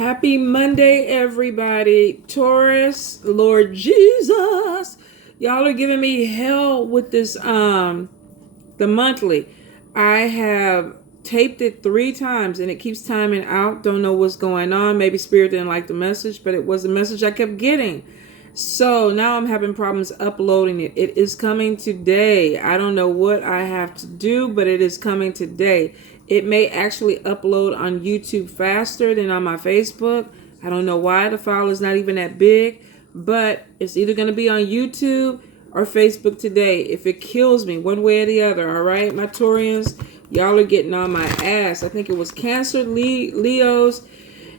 Happy Monday, everybody. Taurus, Lord Jesus. Y'all are giving me hell with this, the monthly. I have taped it 3 times and it keeps timing out. Don't know what's going on. Maybe Spirit didn't like the message, but it was the message I kept getting. So now I'm having problems uploading it. It is coming today. I don't know what I have to do, but it is coming today. It may actually upload on YouTube faster than on my Facebook. I don't know why. The file is not even that big, but it's either going to be on YouTube or Facebook today. If it kills me one way or the other, all right, my Taurians, y'all are getting on my ass. I think it was Cancer, Leos,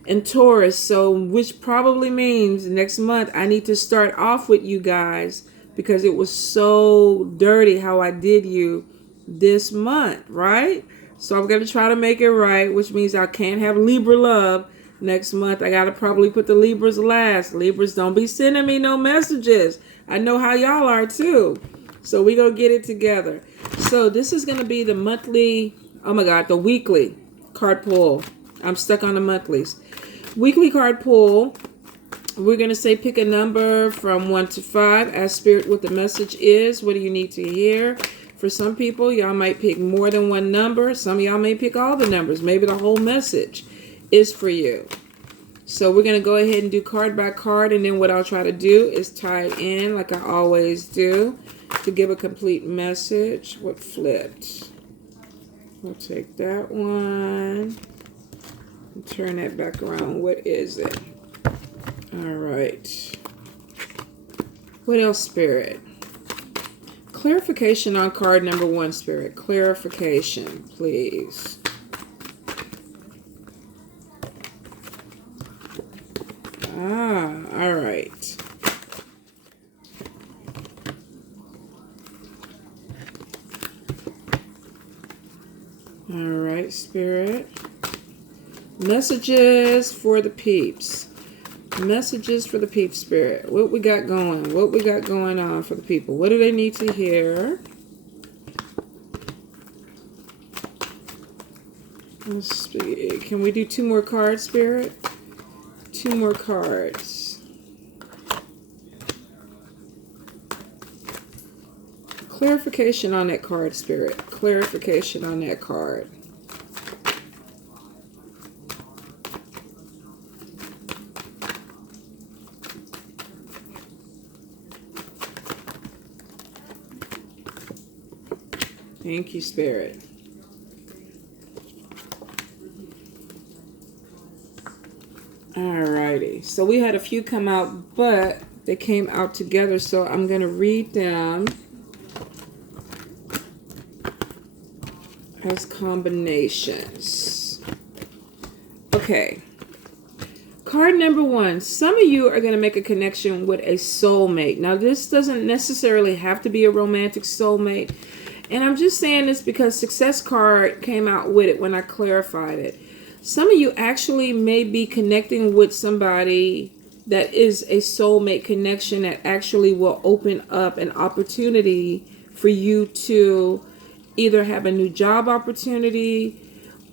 and Taurus. So, which probably means next month I need to start off with you guys because it was so dirty how I did you this month, right? So I'm going to try to make it right, which means I can't have Libra love next month. I got to probably put the Libras last. Libras, don't be sending me no messages. I know how y'all are too. So we going to get it together. So this is going to be the monthly, the weekly card pull. I'm stuck on the monthlies. Weekly card pull. We're going to say pick a number from 1 to 5. Ask Spirit what the message is. What do you need to hear? For some people, y'all might pick more than one number. Some of y'all may pick all the numbers. Maybe the whole message is for you. So we're going to go ahead and do card by card. And then what I'll try to do is tie it in like I always do to give a complete message. What flipped? We'll take that one and turn that back around. What is it? All right. What else, Spirit? Clarification on card number 1, Spirit. Clarification, please. All right. All right, Spirit. Messages for the peeps. Messages for the peeps, Spirit. What we got going? What we got going on for the people? What do they need to hear? Let's see. Can we do 2 more cards, Spirit? 2 more cards. Clarification on that card, Spirit. Clarification on that card. Thank you, Spirit. Alrighty. So we had a few come out, but they came out together. So I'm going to read them as combinations. Okay. Card number 1. Some of you are going to make a connection with a soulmate. Now, this doesn't necessarily have to be a romantic soulmate. And I'm just saying this because Success card came out with it when I clarified it. Some of you actually may be connecting with somebody that is a soulmate connection that actually will open up an opportunity for you to either have a new job opportunity,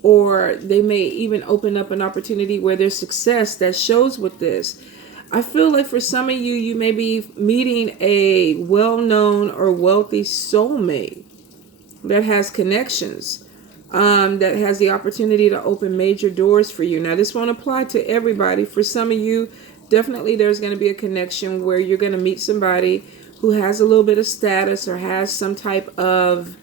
or they may even open up an opportunity where there's success that shows with this. I feel like for some of you, you may be meeting a well-known or wealthy soulmate that has connections, that has the opportunity to open major doors for you. Now, this won't apply to everybody. For some of you, definitely there's going to be a connection where you're going to meet somebody who has a little bit of status or has some type of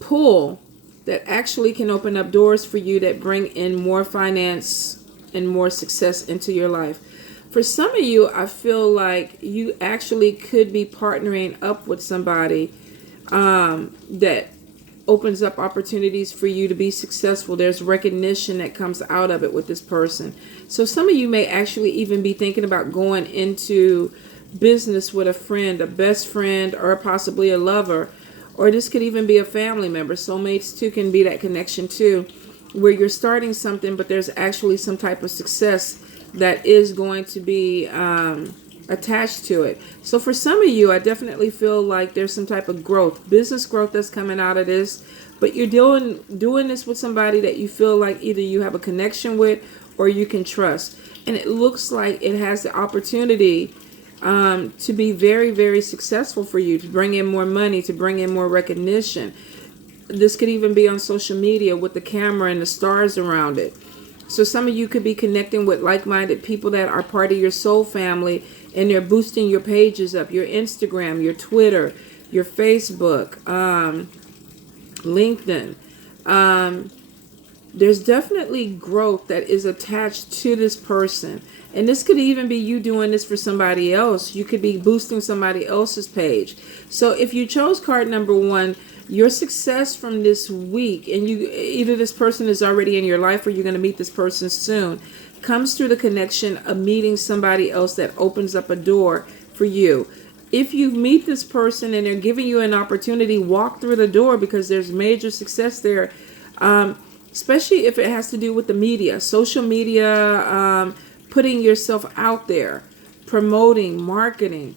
pull that actually can open up doors for you that bring in more finance and more success into your life. For some of you, I feel like you actually could be partnering up with somebody that opens up opportunities for you to be successful. There's recognition that comes out of it with this person. So some of you may actually even be thinking about going into business with a friend, a best friend, or possibly a lover. Or this could even be a family member. Soulmates too can be that connection too, where you're starting something, but there's actually some type of success that is going to be attached to it. So for some of you, I definitely feel like there's some type of growth, business growth that's coming out of this. but you're doing this with somebody that you feel like either you have a connection with or you can trust. And it looks like it has the opportunity to be very, very successful for you, to bring in more money, to bring in more recognition. This could even be on social media with the camera and the stars around it. So some of you could be connecting with like-minded people that are part of your soul family, and they're boosting your pages up, your Instagram, your Twitter, your Facebook, LinkedIn. There's definitely growth that is attached to this person. And this could even be you doing this for somebody else. You could be boosting somebody else's page. So if you chose card number 1, your success from this week, and you either this person is already in your life or you're going to meet this person soon, comes through the connection of meeting somebody else that opens up a door for you. If you meet this person and they're giving you an opportunity, walk through the door, because there's major success there. Especially if it has to do with the media, social media, putting yourself out there, promoting, marketing.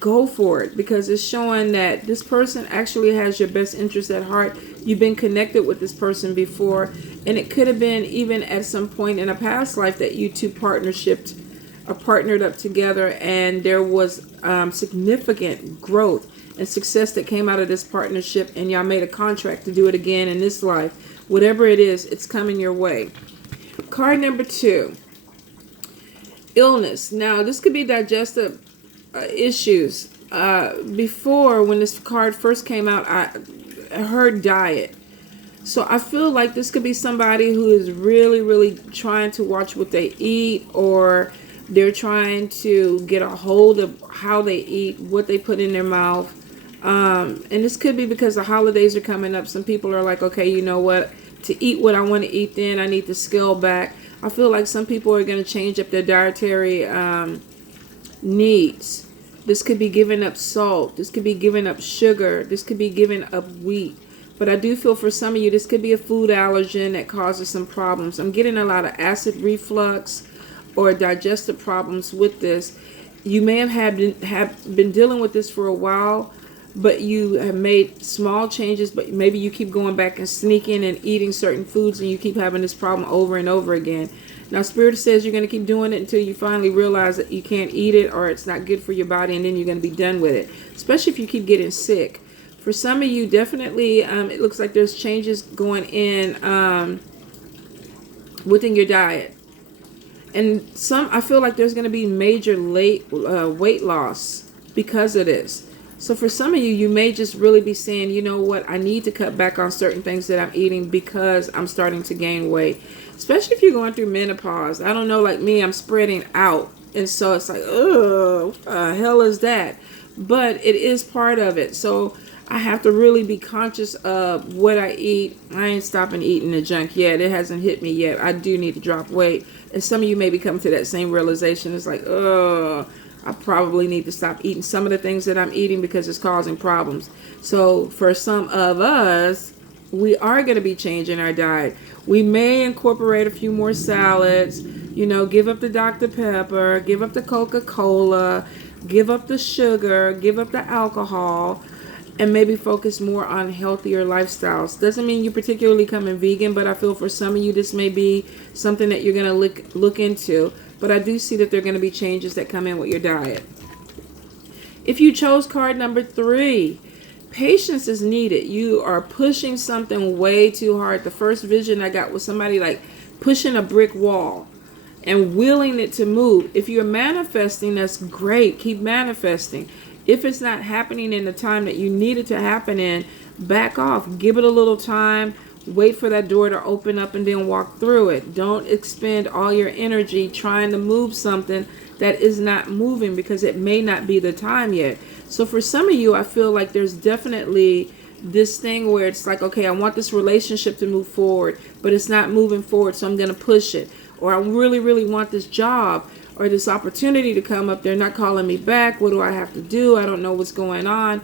Go for it, because it's showing that this person actually has your best interest at heart. You've been connected with this person before, and it could have been even at some point in a past life that you two partnered up together, and there was significant growth and success that came out of this partnership, and y'all made a contract to do it again in this life. Whatever it is, it's coming your way. Card number 2, illness. Now, this could be digestive issues. Before, when this card first came out, I heard diet. So I feel like this could be somebody who is really, really trying to watch what they eat, or they're trying to get a hold of how they eat, what they put in their mouth. And this could be because the holidays are coming up. Some people are like, okay, you know what? To eat what I want to eat, then I need to scale back. I feel like some people are going to change up their dietary needs. This could be giving up salt. This could be giving up sugar. This could be giving up wheat. But I do feel for some of you, this could be a food allergen that causes some problems. I'm getting a lot of acid reflux or digestive problems with this. You may have been dealing with this for a while, but you have made small changes, but maybe you keep going back and sneaking and eating certain foods, and you keep having this problem over and over again. Now, Spirit says you're going to keep doing it until you finally realize that you can't eat it or it's not good for your body, and then you're going to be done with it, especially if you keep getting sick. For some of you, definitely, it looks like there's changes going in within your diet. And I feel like there's going to be major weight loss because of this. So for some of you, you may just really be saying, you know what, I need to cut back on certain things that I'm eating because I'm starting to gain weight. Especially if you're going through menopause. I don't know, like me, I'm spreading out. And so it's like, oh, what the hell is that? But it is part of it. So I have to really be conscious of what I eat. I ain't stopping eating the junk yet. It hasn't hit me yet. I do need to drop weight. And some of you may be coming to that same realization. It's like, oh, I probably need to stop eating some of the things that I'm eating because it's causing problems. So for some of us, we are going to be changing our diet. We may incorporate a few more salads, give up the Dr. Pepper, give up the Coca-Cola, give up the sugar, give up the alcohol, and maybe focus more on healthier lifestyles. Doesn't mean you particularly becoming vegan, but I feel for some of you, this may be something that you're going to look into. But I do see that there are going to be changes that come in with your diet. If you chose card number 3, patience is needed. You are pushing something way too hard. The first vision I got was somebody like pushing a brick wall and willing it to move. If you're manifesting, that's great. Keep manifesting. If it's not happening in the time that you need it to happen in, back off. Give it a little time. Wait for that door to open up and then walk through it. Don't expend all your energy trying to move something that is not moving because it may not be the time yet. So for some of you, I feel like there's definitely this thing where it's like, okay, I want this relationship to move forward, but it's not moving forward, so I'm going to push it. Or I really, really want this job or this opportunity to come up. They're not calling me back. What do I have to do? I don't know what's going on.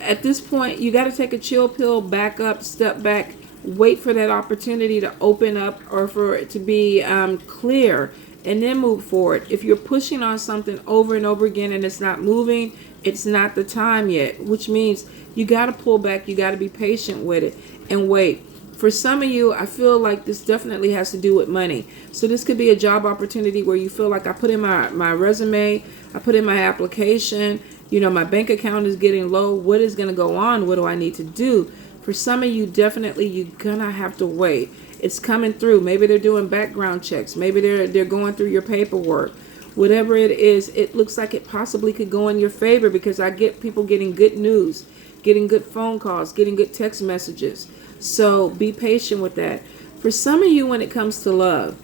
At this point, you got to take a chill pill, back up, step back, wait for that opportunity to open up or for it to be clear, and then move forward. If you're pushing on something over and over again and it's not moving, It's not the time yet, which means you got to pull back. You got to be patient with it and wait. For some of you, I feel like this definitely has to do with money. So this could be a job opportunity where you feel like I put in my resume, I put in my application, my bank account is getting low. What is going to go on? What do I need to do? For some of you, definitely you're going to have to wait. It's coming through. Maybe they're doing background checks. Maybe they're going through your paperwork. Whatever it is, it looks like it possibly could go in your favor because I get people getting good news, getting good phone calls, getting good text messages. So be patient with that. For some of you, when it comes to love,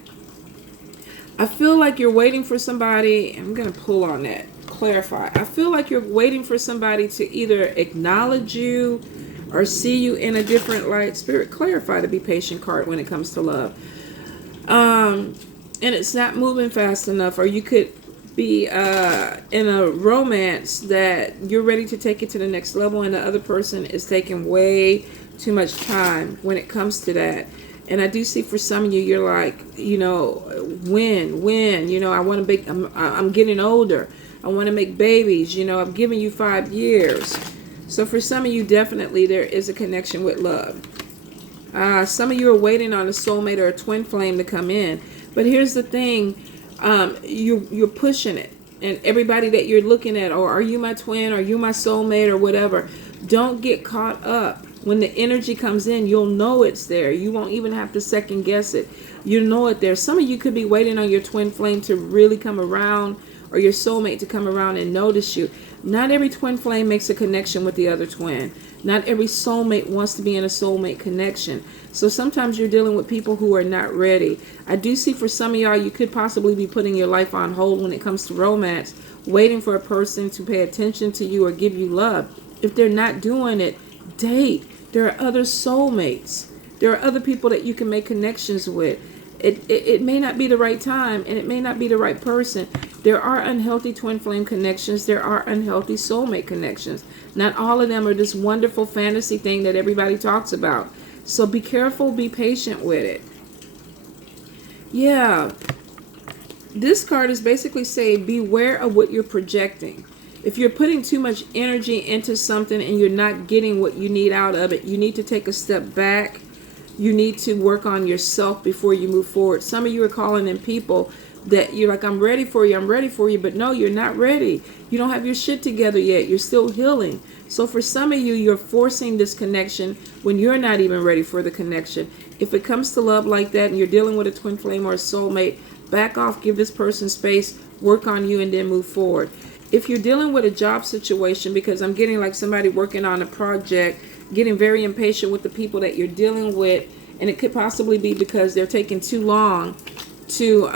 I feel like you're waiting for somebody. I'm going to pull on that, clarify. I feel like you're waiting for somebody to either acknowledge you or see you in a different light. Spirit, clarify the be patient card when it comes to love. And it's not moving fast enough, or you could be in a romance that you're ready to take it to the next level and the other person is taking way too much time when it comes to that. And I do see for some of you, you're like, when, I want to make, I'm getting older. I want to make babies. I'm giving you 5 years. So for some of you, definitely there is a connection with love. Some of you are waiting on a soulmate or a twin flame to come in. But here's the thing, you're pushing it. And everybody that you're looking at, or are you my twin, or are you my soulmate, or whatever, don't get caught up. When the energy comes in, you'll know it's there. You won't even have to second guess it. You know it there. Some of you could be waiting on your twin flame to really come around, or your soulmate to come around and notice you. Not every twin flame makes a connection with the other twin. Not every soulmate wants to be in a soulmate connection. So sometimes you're dealing with people who are not ready. I do see for some of y'all, you could possibly be putting your life on hold when it comes to romance, waiting for a person to pay attention to you or give you love. If they're not doing it, date. There are other soulmates. There are other people that you can make connections with. It may not be the right time, and it may not be the right person. There are unhealthy twin flame connections. There are unhealthy soulmate connections. Not all of them are this wonderful fantasy thing that everybody talks about. So be careful, be patient with it. Yeah. This card is basically saying beware of what you're projecting. If you're putting too much energy into something and you're not getting what you need out of it, you need to take a step back. You need to work on yourself before you move forward. Some of you are calling in people that you're like, I'm ready for you, but no, you're not ready. You don't have your shit together yet. You're still healing. So for some of you, you're forcing this connection when you're not even ready for the connection. If it comes to love like that and you're dealing with a twin flame or a soulmate, back off, give this person space, work on you, and then move forward. If you're dealing with a job situation, because I'm getting like somebody working on a project, getting very impatient with the people that you're dealing with, and it could possibly be because they're taking too long to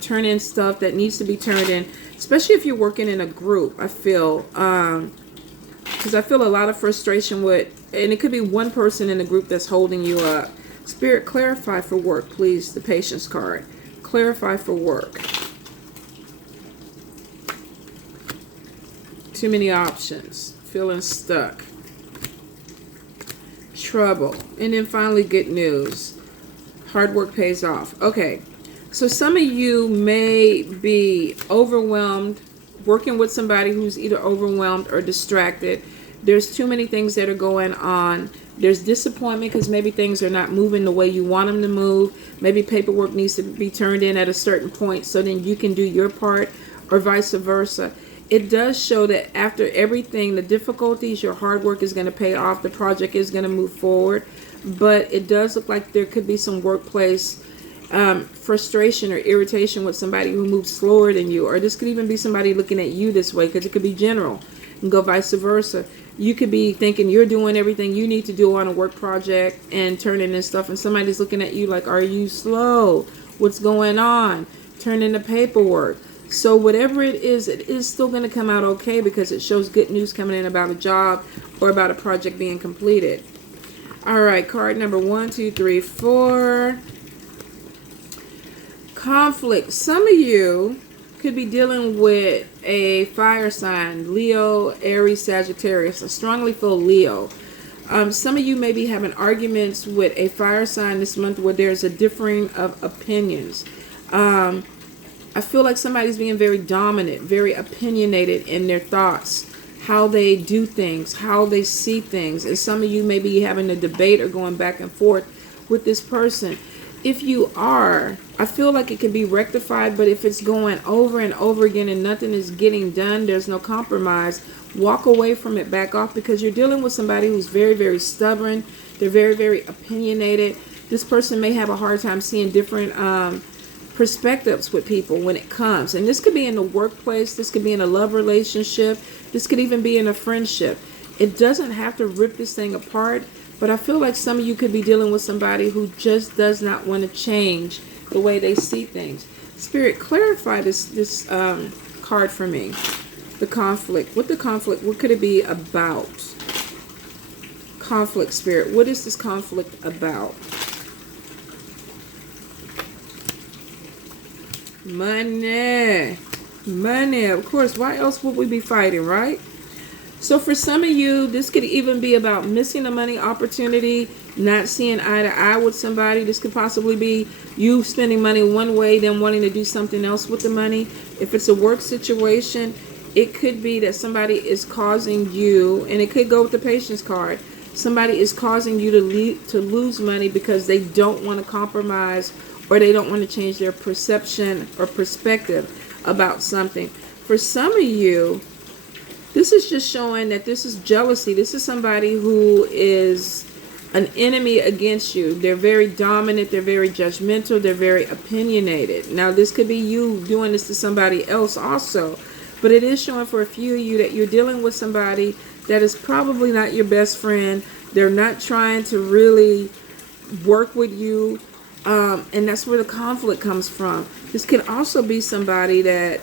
turn in stuff that needs to be turned in, especially if you're working in a group. I feel because I feel a lot of frustration with, and it could be one person in the group that's holding you up. Spirit, clarify for work, please. The patience card, clarify for work. Too many options, feeling stuck, trouble, and then finally good news. Hard work pays off. Okay, so some of you may be overwhelmed, working with somebody who's either overwhelmed or distracted. There's too many things that are going on. There's disappointment because maybe things are not moving the way you want them to move. Maybe paperwork needs to be turned in at a certain point so then you can do your part, or vice versa. It does show that after everything, the difficulties, your hard work is going to pay off. The project is going to move forward. But it does look like there could be some workplace frustration or irritation with somebody who moves slower than you. Or this could even be somebody looking at you this way, because it could be general and go vice versa. You could be thinking you're doing everything you need to do on a work project and turning in stuff, and somebody's looking at you like, are you slow? What's going on? Turn in the paperwork. So whatever it is still going to come out okay, because it shows good news coming in about a job or about a project being completed. All right, card number 1, 2, 3, 4. Conflict. Some of you could be dealing with a fire sign, Leo, Aries, Sagittarius. I strongly feel Leo. Some of you may be having arguments with a fire sign this month where there's a differing of opinions. I feel like somebody's being very dominant, very opinionated in their thoughts, how they do things, how they see things. And some of you may be having a debate or going back and forth with this person. If you are, I feel like it can be rectified, but if it's going over and over again and nothing is getting done, there's no compromise, walk away from it, back off, because you're dealing with somebody who's very, very stubborn. They're very, very opinionated. This person may have a hard time seeing different perspectives with people when it comes. And this could be in the workplace. This could be in a love relationship. This could even be in a friendship. It doesn't have to rip this thing apart. But I feel like some of you could be dealing with somebody who just does not want to change the way they see things. Spirit, clarify this card for me. The conflict. What could it be about? Conflict, Spirit. What is this conflict about? Money. Money. Of course. Why else would we be fighting, right? So for some of you, this could even be about missing a money opportunity, not seeing eye to eye with somebody. This could possibly be you spending money one way, then wanting to do something else with the money. If it's a work situation, it could be that somebody is causing you, and it could go with the patience card, somebody is causing you to lose money because they don't want to compromise, or they don't want to change their perception or perspective about something. For some of you, this is just showing that this is jealousy. This is somebody who is an enemy against you. They're very dominant. They're very judgmental. They're very opinionated. Now, this could be you doing this to somebody else also. But it is showing for a few of you that you're dealing with somebody that is probably not your best friend. They're not trying to really work with you. And that's where the conflict comes from. This could also be somebody that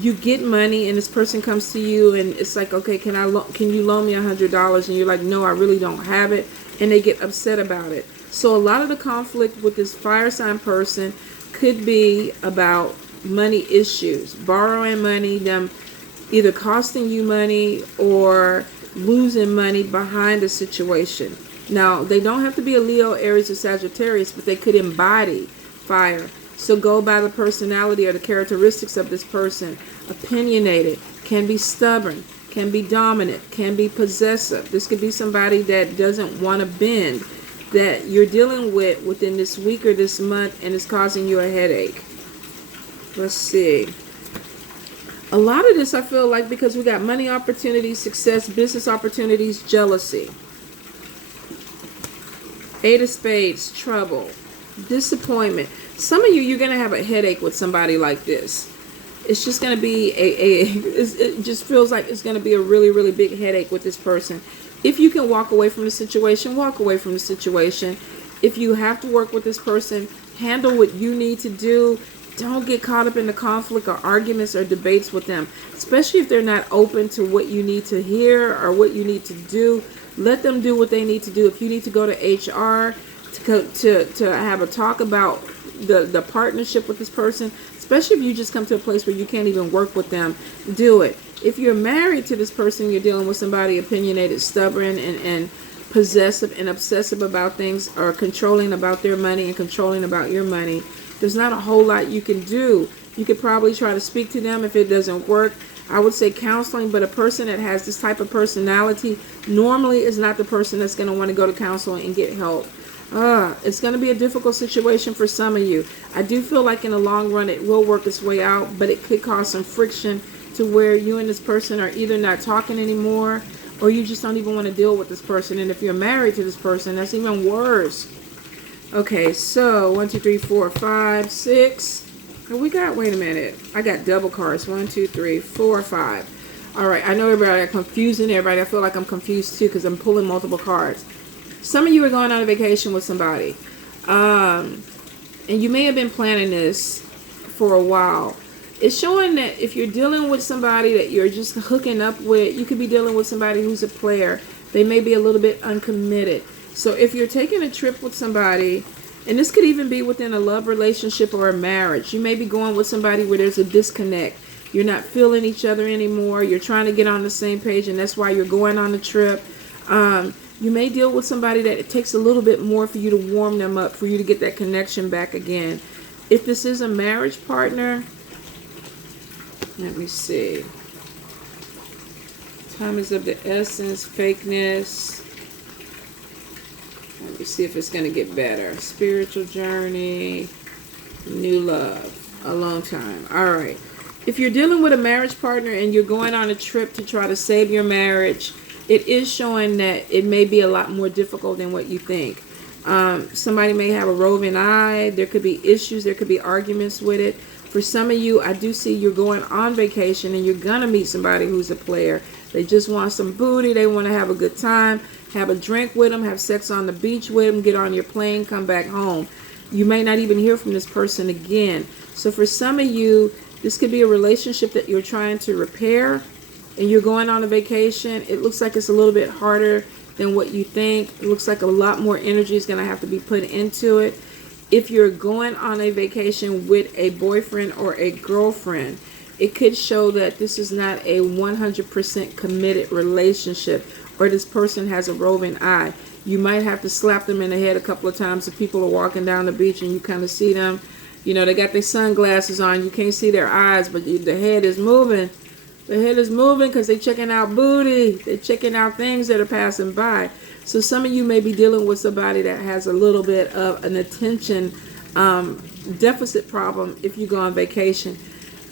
you get money and this person comes to you and it's like, okay, can you loan me $100? And you're like, no, I really don't have it. And they get upset about it. So a lot of the conflict with this fire sign person could be about money issues, borrowing money, them either costing you money or losing money behind the situation. Now, they don't have to be a Leo, Aries, or Sagittarius, but they could embody fire. So go by the personality or the characteristics of this person. Opinionated, can be stubborn, can be dominant, can be possessive. This could be somebody that doesn't want to bend, that you're dealing with within this week or this month, and it's causing you a headache. Let's see. A lot of this, I feel like, because we got money opportunities, success, business opportunities, jealousy. Eight of Spades, trouble, disappointment. Some of you, you're going to have a headache with somebody like this. It's just going to be it just feels like it's going to be a really, really big headache with this person. If you can walk away from the situation, walk away from the situation. If you have to work with this person, handle what you need to do. Don't get caught up in the conflict or arguments or debates with them, especially if they're not open to what you need to hear or what you need to do. Let them do what they need to do. If you need to go to HR to have a talk about the partnership with this person, especially if you just come to a place where you can't even work with them, do it. If you're married to this person, you're dealing with somebody opinionated, stubborn, and possessive and obsessive about things, or controlling about their money and controlling about your money, there's not a whole lot you can do. You could probably try to speak to them. If it doesn't work, I would say counseling, but a person that has this type of personality normally is not the person that's going to want to go to counseling and get help. It's going to be a difficult situation for some of you. I do feel like in the long run it will work its way out, but it could cause some friction to where you and this person are either not talking anymore, or you just don't even want to deal with this person. And if you're married to this person, that's even worse. Okay, so 1, 2, 3, 4, 5, 6. Wait a minute. I got double cards. 1, 2, 3, 4, 5. All right, I know everybody got confusing everybody. I feel like I'm confused too because I'm pulling multiple cards. Some of you are going on a vacation with somebody. And you may have been planning this for a while. It's showing that if you're dealing with somebody that you're just hooking up with, you could be dealing with somebody who's a player. They may be a little bit uncommitted. So if you're taking a trip with somebody, and this could even be within a love relationship or a marriage, you may be going with somebody where there's a disconnect. You're not feeling each other anymore. You're trying to get on the same page, and that's why you're going on the trip. You may deal with somebody that it takes a little bit more for you to warm them up, for you to get that connection back again. If this is a marriage partner, let me see. Time is of the essence. Fakeness. Let me see if it's going to get better. Spiritual journey. New love. A long time. All right. If you're dealing with a marriage partner and you're going on a trip to try to save your marriage, it is showing that it may be a lot more difficult than what you think. Somebody may have a roving eye. There could be issues. There could be arguments with it. For some of you, I do see you're going on vacation and you're going to meet somebody who's a player. They just want some booty. They want to have a good time, have a drink with them, have sex on the beach with them, get on your plane, come back home. You may not even hear from this person again. So for some of you, this could be a relationship that you're trying to repair and you're going on a vacation. It looks like it's a little bit harder than what you think. It looks like a lot more energy is going to have to be put into it. If you're going on a vacation with a boyfriend or a girlfriend, it could show that this is not a 100% committed relationship, or this person has a roving eye. You might have to slap them in the head a couple of times if people are walking down the beach and you kind of see them. You know, they got their sunglasses on. You can't see their eyes, but the head is moving. The head is moving because they're checking out booty. They're checking out things that are passing by. So some of you may be dealing with somebody that has a little bit of an attention deficit problem if you go on vacation.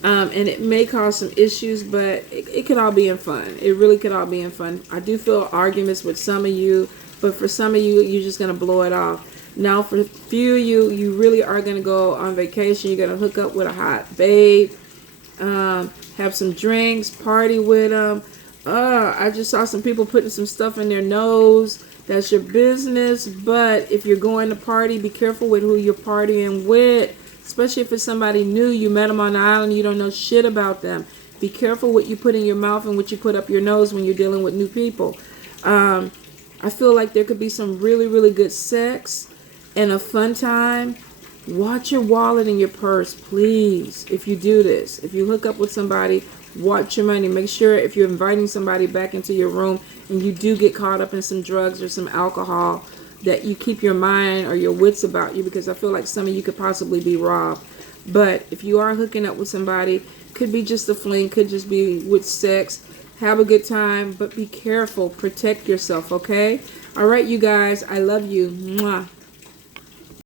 And it may cause some issues, but it could all be in fun. It really could all be in fun. I do feel arguments with some of you, but for some of you, you're just going to blow it off. Now, for a few of you, you really are going to go on vacation. You're going to hook up with a hot babe, have some drinks, party with them. I just saw some people putting some stuff in their nose. That's your business. But if you're going to party, be careful with who you're partying with. Especially if it's somebody new, you met them on the island, you don't know shit about them. Be careful what you put in your mouth and what you put up your nose when you're dealing with new people. I feel like there could be some really, really good sex and a fun time. Watch your wallet and your purse, please, if you do this. If you hook up with somebody, watch your money. Make sure if you're inviting somebody back into your room and you do get caught up in some drugs or some alcohol, that you keep your mind or your wits about you, because I feel like some of you could possibly be robbed. But if you are hooking up with somebody, could be just a fling, could just be with sex. Have a good time, but be careful. Protect yourself, okay? All right, you guys, I love you. Mwah.